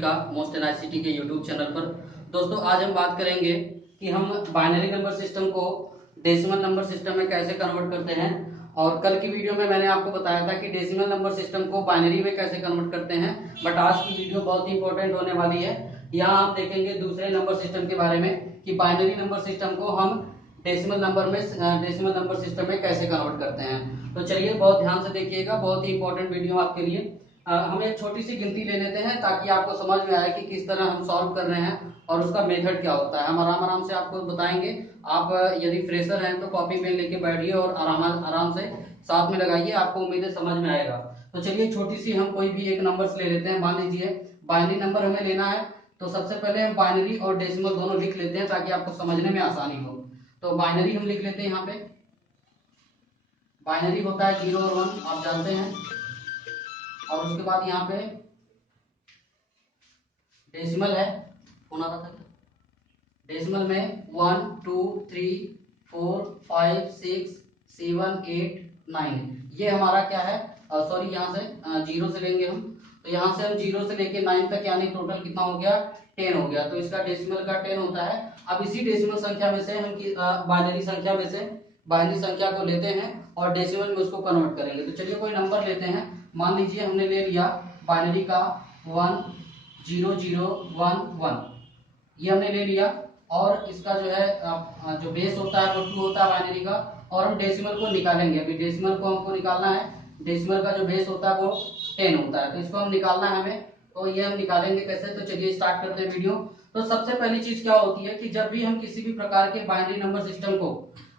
का most N ICT के YouTube channel पर। दोस्तों आज हम बात करेंगे कि हम बाइनरी नंबर सिस्टम को डेसिमल नंबर सिस्टम में कैसे कन्वर्ट करते हैं। और कल की वीडियो में मैंने आपको बताया था कि डेसिमल नंबर सिस्टम को बाइनरी में कैसे कन्वर्ट करते हैं, बट आज की वीडियो बहुत ही इंपॉर्टेंट होने वाली है। यहाँ आप देखेंगे दूसरे नंबर सिस्टम के बारे में कि बाइनरी नंबर सिस्टम को हम डेसिमल नंबर सिस्टम में कैसे कन्वर्ट करते हैं। तो चलिए बहुत ध्यान से देखिएगा, बहुत ही इंपॉर्टेंट वीडियो आपके लिए। हम एक छोटी सी गिनती ले लेते हैं ताकि आपको समझ में आए कि किस तरह हम सॉल्व कर रहे हैं और उसका मेथड क्या होता है। हम आराम आराम से आपको बताएंगे। आप यदि फ्रेशर हैं तो कॉपी पेन लेके बैठिए और आराम आराम से साथ में लगाइए, आपको उम्मीद है समझ में आएगा। तो चलिए छोटी सी हम कोई भी एक नंबर्स ले लेते हैं। मान लीजिए बाइनरी नंबर हमें लेना है, तो सबसे पहले हम बाइनरी और डेसिमल दोनों लिख लेते हैं ताकि आपको समझने में आसानी हो। तो बाइनरी हम लिख लेते हैं। यहाँ पे बाइनरी होता है 0 और 1, आप जानते हैं। और उसके बाद यहाँ पे डेसिमल है, होना था क्या? डेसिमल में 1 2 3 4 5 6 7 8 9, ये हमारा क्या है, सॉरी यहाँ से जीरो से लेंगे हम। तो यहाँ से हम 0 से लेके 9 तक यानी टोटल कितना हो गया, 10 हो गया। तो इसका डेसिमल का 10 होता है। अब इसी डेसिमल संख्या में से हम बाइनरी संख्या में से बाइनरी संख्या को लेते हैं और डेसिमल में उसको कन्वर्ट करेंगे। तो चलिए कोई नंबर लेते हैं। मान लीजिए हमने ले लिया बाइनरी का 1 0 0 1 1, ये हमने ले लिया। और इसका जो है जो बेस होता है वो 2 होता है बाइनरी का। और हम डेसिमल को निकालेंगे। अभी डेसिमल को हमको निकालना है। डेसिमल का जो बेस होता है वो 10 होता है, तो इसको हम निकालना है हमें। तो ये हम निकालेंगे कैसे, तो चलिए स्टार्ट करते हैं वीडियो। तो सबसे पहली चीज क्या होती है कि जब भी हम किसी भी प्रकार के बाइनरी नंबर सिस्टम को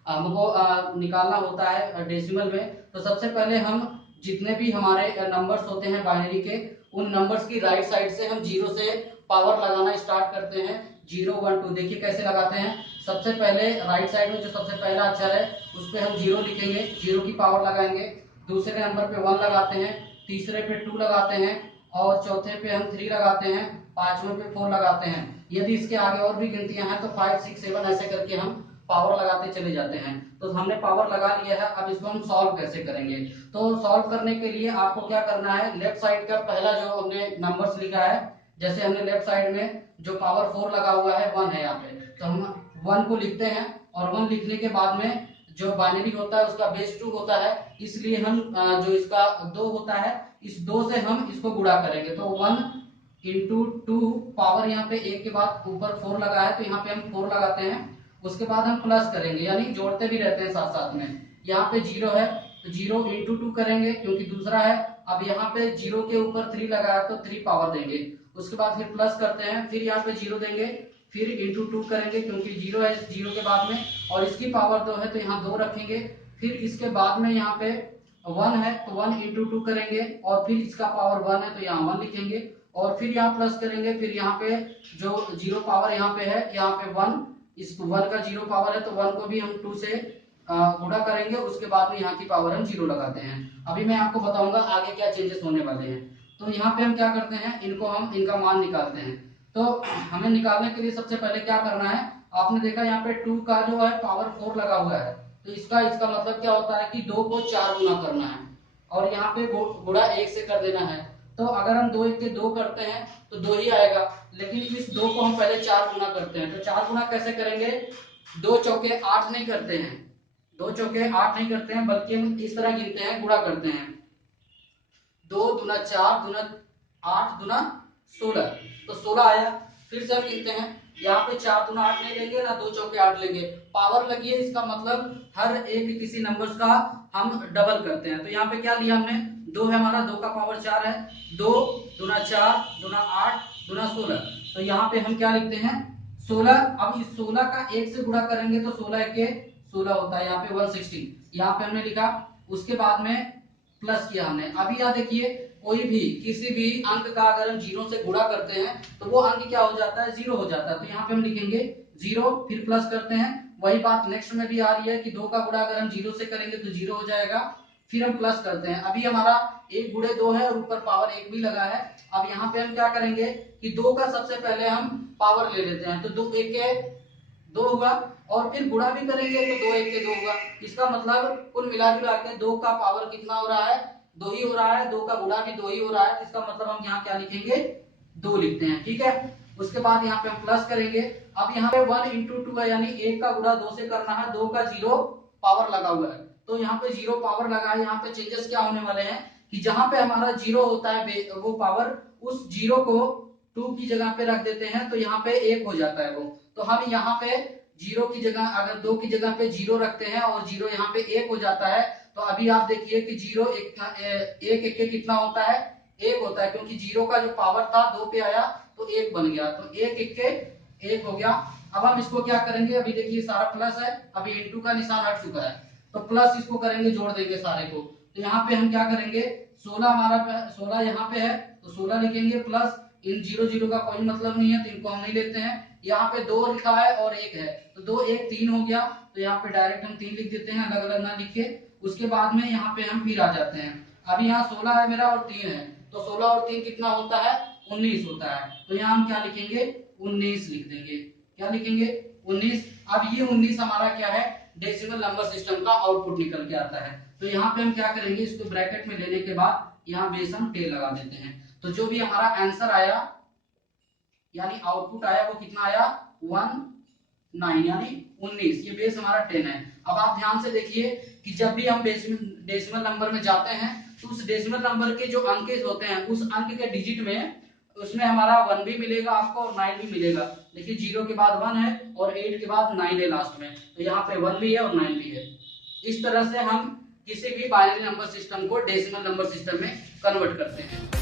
हमको निकालना होता है डेसिमल में, तो सबसे पहले हम जितने भी हमारे नंबर्स होते हैं बाइनरी के, उन नंबर्स की राइट साइड से हम 0 से पावर लगाना स्टार्ट करते हैं। 0 1 2 देखिए कैसे लगाते हैं। सबसे पहले राइट साइड में जो सबसे पहला अक्षर है उस पे हम 0 लिखेंगे, 0 की पावर लगाएंगे। दूसरे नंबर पे 1 लगाते हैं, तीसरे पे 2 लगाते हैं, और चौथे पे हम 3 लगाते हैं, पांचवें पे 4 लगाते हैं। यदि इसके आगे और भी गिनतियां हैं तो 5 6 7 ऐसे करके हम पावर लगाते चले जाते हैं। तो हमने पावर लगा लिया है। अब इसको हम सॉल्व कैसे करेंगे, तो सॉल्व करने के लिए आपको क्या करना है, लेफ्ट साइड का पहला जो हमने नंबर्स लिखा है, जैसे हमने लेफ्ट साइड में जो पावर 4 लगा हुआ है 1 है यहाँ पे, तो हम 1 को लिखते हैं। और 1 लिखने के बाद में जो बाइनरी होता है उसका बेस 2 होता है, इसलिए हम जो इसका 2 होता है, इस 2 से हम इसको गुणा करेंगे। तो 1 इंटू 2 पावर यहाँ पे 1 के बाद ऊपर 4 लगा है तो यहाँ पे हम 4 लगाते हैं। उसके बाद हम प्लस करेंगे, यानी जोड़ते भी रहते हैं साथ साथ में। यहाँ पे 0 है तो 0 इंटू 2 करेंगे क्योंकि दूसरा है। अब यहाँ पे 0 के ऊपर 3 लगा है तो 3 पावर देंगे। उसके बाद फिर प्लस करते हैं, फिर यहाँ पे 0 देंगे, फिर इंटू 2 करेंगे क्योंकि 0 है 0 के बाद में, और इसकी पावर 2 है तो यहाँ 2 रखेंगे। फिर इसके बाद में यहाँ पे 1 है तो 1 इंटू 2 करेंगे, और फिर इसका पावर 1 है तो यहाँ 1 लिखेंगे, और फिर यहाँ प्लस करेंगे। फिर यहाँ पे जो 0 पावर यहाँ पे है, यहाँ पे 1, इस 1 का 0 पावर है तो 1 को भी हम 2 से गुणा करेंगे। उसके बाद में यहाँ की पावर हम 0 लगाते हैं। अभी मैं आपको बताऊंगा आगे क्या चेंजेस होने वाले हैं। तो यहाँ पे हम क्या करते हैं, इनको हम इनका मान निकालते हैं। तो हमें निकालने के लिए सबसे पहले क्या करना है, आपने देखा यहाँ पे 2 का जो है पावर 4 लगा हुआ है, तो इसका मतलब क्या होता है कि 2 को 4 गुना करना है, और यहाँ पे गुणा 1 से कर देना है। तो अगर हम 2 1 के 2 करते हैं तो 2 ही आएगा, लेकिन इस 2 को हम पहले 4 गुना करते हैं। तो 4 गुना कैसे करेंगे, 2 चौके 8 नहीं करते हैं, 2 चौके 8 नहीं करते हैं, बल्कि हम इस तरह गिनते हैं, गुणा करते हैं। 2 दूना 4 दूना 8 दूना 16, तो 16 आया। फिर से हम गिनते हैं, यहाँ पे 4 दूना 8 नहीं लेंगे ना, 2 चौके 8 लेंगे। पावर लगी है, इसका मतलब हर एक किसी नंबर्स का हम डबल करते हैं। तो यहाँ पे क्या लिया हमने, 2 है हमारा, 2 का पावर 4 है, 2 दूना 4 दूना 8 दूना 16, तो यहाँ पे हम क्या लिखते हैं 16। अब इस 16 का 1 से गुणा करेंगे तो 16 के 16 होता है, यहाँ पे 160 यहाँ पे हमने लिखा। उसके बाद में प्लस किया हमने। अभी यहाँ देखिए, कोई भी किसी भी अंक का अगर हम 0 से गुणा करते हैं तो वो अंक क्या हो जाता है, 0 हो जाता है। तो यहाँ पे हम लिखेंगे 0, फिर प्लस करते हैं। वही बात नेक्स्ट में भी आ रही है कि 2 का गुणा अगर हम 0 से करेंगे तो 0 हो जाएगा, फिर हम प्लस करते हैं। अभी हमारा 1 गुणे 2 है और ऊपर पावर 1 भी लगा है। अब यहाँ पे हम क्या करेंगे कि 2 का सबसे पहले हम पावर ले लेते हैं, तो 2 1 के 2 हुआ, और फिर गुणा भी करेंगे तो 2 1 के 2 होगा। इसका मतलब कुल मिला जुला के 2 का पावर कितना हो रहा है, 2 ही हो रहा है, 2 का गुणा भी 2 ही हो रहा है। इसका मतलब हम यहाँ क्या लिखेंगे 2 लिखते हैं, ठीक है। उसके बाद यहाँ पे हम प्लस करेंगे। अब यहाँ पे 1 इंटू 2 है, यानी 1 का गुणा 2 से करना है, 2 का 0 पावर लगा हुआ है, तो यहाँ पे 0 पावर लगा है। यहाँ पे चेंजेस क्या होने वाले हैं कि जहां पे हमारा 0 होता है वो पावर, उस 0 को 2 की जगह पे रख देते हैं, तो यहाँ पे 1 हो जाता है वो। तो हम यहाँ पे 0 की जगह, अगर 2 की जगह पे 0 रखते हैं और 0 यहाँ पे 1 हो जाता है, तो अभी आप देखिए कि 0 एक एक कितना होता है, 1 होता है, क्योंकि 0 का जो पावर था 2 पे आया तो 1 बन गया, तो 1 हो गया। अब हम इसको क्या करेंगे, अभी देखिए सारा प्लस है, अभी इंटू का निशान हट चुका है, तो प्लस इसको करेंगे, जोड़ देंगे सारे को। तो यहाँ पे हम क्या करेंगे, 16 हमारा 16 यहाँ पे है, तो 16 लिखेंगे प्लस, इन 0 0 का कोई मतलब नहीं है तो इनको हम नहीं लेते हैं। यहाँ पे 2 लिखा है और 1 है, तो 2 1 3 हो गया, तो यहाँ पे डायरेक्ट हम 3 लिख देते हैं, अलग अलग ना लिख के। उसके बाद में यहाँ पे हम फिर आ जाते हैं। अभी यहाँ 16 है मेरा और 3 है, तो 16 और 3 कितना होता है, 19 होता है, तो यहाँ हम क्या लिखेंगे, 19 लिख देंगे। क्या लिखेंगे, 19। अब ये 19 हमारा क्या है, डेसिमल नंबर सिस्टम का आउटपुट निकल के आता है। तो यहाँ पे हम क्या करेंगे, इसको ब्रैकेट में लेने के बाद यहाँ बेस हम 10 लगा देते हैं, तो जो भी हमारा आंसर आया यानी आउटपुट आया वो कितना आया, 19 यानी 19, ये बेस हमारा 10 है। अब आप ध्यान से देखिए कि जब भी हम डेसिमल नंबर में जाते हैं, तो उस डेसिमल नंबर के जो अंक होते हैं, उस अंक के डिजिट में, उसमें हमारा 1 भी मिलेगा आपको और 9 भी मिलेगा। देखिए 0 के बाद 1 है और 8 के बाद 9 है लास्ट में, तो यहाँ पे 1 भी है और 9 भी है। इस तरह से हम किसी भी बाइनरी नंबर सिस्टम को डेसिमल नंबर सिस्टम में कन्वर्ट करते हैं।